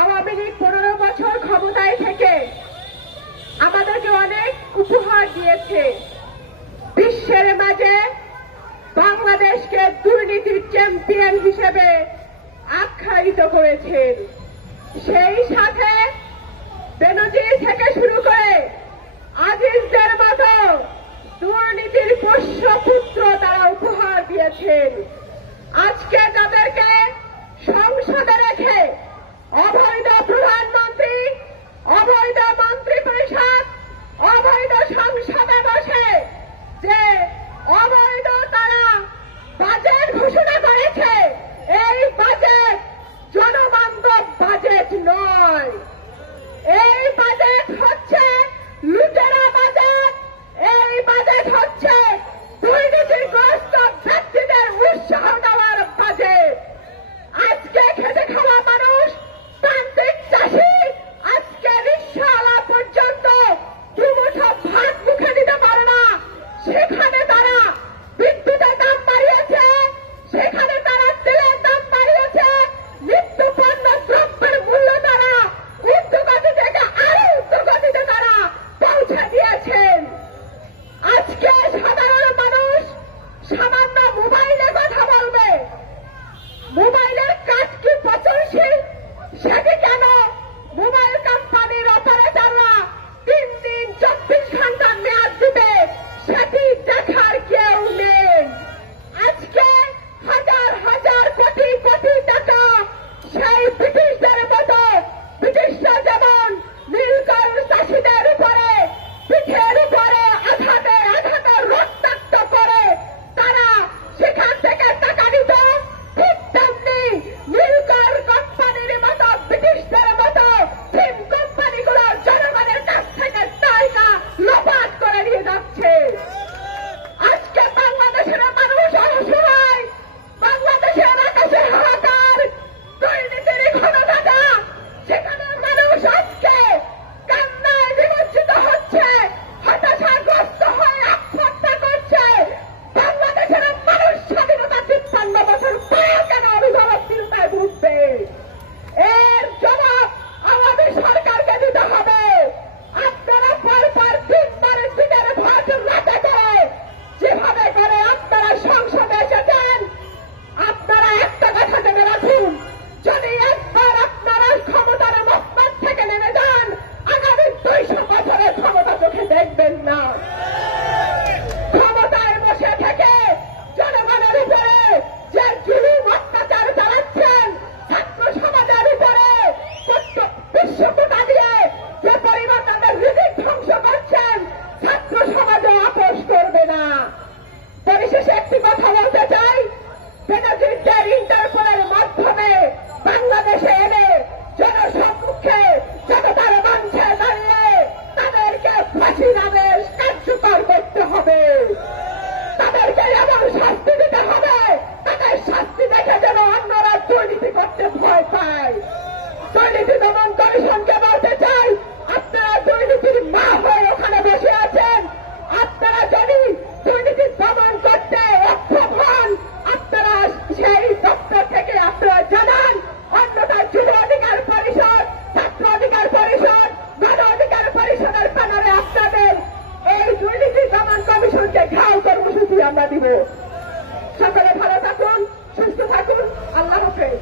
আওয়ামী লীগ 15 বছর ক্ষমতায় থেকে আমাদেরকে অনেক উপহার দিয়েছে। বিশ্বের মাঝে বাংলাদেশকে দুর্নীতির চ্যাম্পিয়ন হিসেবে আখ্যায়িত করেছেন। সেই সাথে বেনজির থেকে শুরু করে আজিজদের মতো দুর্নীতির পোষ্যপুত্র তারা উপহার দিয়েছেন। আজকে তাদেরকে সংসদে রেখে অবৈধ প্রধানমন্ত্রী, অবৈধ মন্ত্রী পরিষদ, অবৈধ সংসদে বসে যে অবৈধ তারা বাজেট ঘোষণা করেছে, এই বাজেট জনবান্ধব বাজেট নয়। এই বাজেট হচ্ছে লুটেরা বাজেট। এই বাজেট হচ্ছে দুর্নীতিগ্রস্ত ব্যক্তিদের উৎসাহ দেওয়ার বাজেট। আজকে খেতে খাওয়া মানুষ, প্রান্তিক চাষি, আজকে রিকশাওয়ালা পর্যন্ত দুমুঠো ভাত মুখে দিতে পারে না। সেখানে তারা বিদ্যুতের দাম বাড়িয়েছে, সেখানে তারা তেলের দাম বাড়িয়েছে, নিত্য পণ্য দ্রব্যের মূল্য তারা ঊর্ধ্বগতি থেকে আরো ঊর্ধ্বগতিতে তারা পৌঁছে দিয়েছেন। আজকে সাধারণ মানুষ সামান্য মোবাইলে কথা বলবে, মোবাইলের কাজ কি পচনশীল, সেটি কেন মোবাইল কোম্পানির অপারেটররা 3 দিন 24 ঘন্টা মেয়াদ দিবে, সেটি দেখার কেউ নেই। আজকে হাজার হাজার কোটি কোটি টাকা সেই ব্রিটিশদের মতো, ব্রিটিশরা যেমন নীলকর চাষিদের উপরে পিঠের উপরে আঘাতে আঘাতে রক্তাক্ত করে তারা সেখান থেকে টাকা নিত, ঠিক তেমনি নীলকর কোম্পানির মতো ব্রিটিশদের মতো ফিল্ম কোম্পানিগুলো জনগণের কাছ থেকে টাকা লোপাট করে নিয়ে যাচ্ছে। আজকে বাংলাদেশের মানুষ অসহায়, বাংলাদেশের আকাশে হাহাকার, দুর্নীতির ঘনঘটা, সেখানে মানুষ আজকে কান্নায় নিমজ্জিত হচ্ছে, হতাশাগ্রস্ত হয়ে আত্মহত্যা করছে। বাংলাদেশের মানুষ স্বাধীনতা 53 বছর পর কেন অভিভাবক চিন্তায় ঘুরবে? এর জবাব আওয়ামী সরকারকে দিতে হবে। আপনারা পরপর 3 বারের দিনের ভোট রাতে করে যেভাবে করে আপনারা সংসদে এসেছেন, আপনারা একটা কথা জেনে রাখুন, যদি একবার আপনারা ক্ষমতার মসনদ থেকে নেমে যান, আগামী 200 বছরের ক্ষমতা চোখে দেখবেন না। ক্ষমতায় বসে থেকে জনগণের উপরে যে জুলুম অত্যাচার চালাচ্ছেন, ছাত্র সমাজের উপরে বিশ্বকোটা দিয়ে যে পরিমাণ তাদের হৃদয় ধ্বংস করছেন, ছাত্র সমাজও আপোষ করবে না। পরিশেষে একটি কথা বলতে চাই, বেনজিরদের ইন্টারপোলের মাধ্যমে বাংলাদেশে এনে জনসম্মুখে জনতার মঞ্চে দাঁড়িয়ে তাদেরকে ফাঁসির আদেশ কার্যকর করতে হবে। তাদেরকে এমন শাস্তি দিতে হবে, তাদের শাস্তি দেখে যেন অন্যরা দুর্নীতি করতে ভয় পায়। দুর্নীতি দমন কমিশনকে বলতে চাই, আপনারা দুর্নীতির মা হয়ে ওখানে বসে আছেন। আপনারা যদি দুর্নীতি দমন করতে অক্ষম হন, আপনারা সেই দপ্তর থেকে আপনারা জানান। অন্যথায় যুব অধিকার পরিষদ, ছাত্র অধিকার পরিষদ, গণ অধিকার পরিষদের ব্যানারে আপনাদের এই দুর্নীতি দমন কমিশনকে ঘাও কর্মসূচি আমরা দিব। সকলে ভালো থাকুন, সুস্থ থাকুন, আল্লাহ হাফেজ।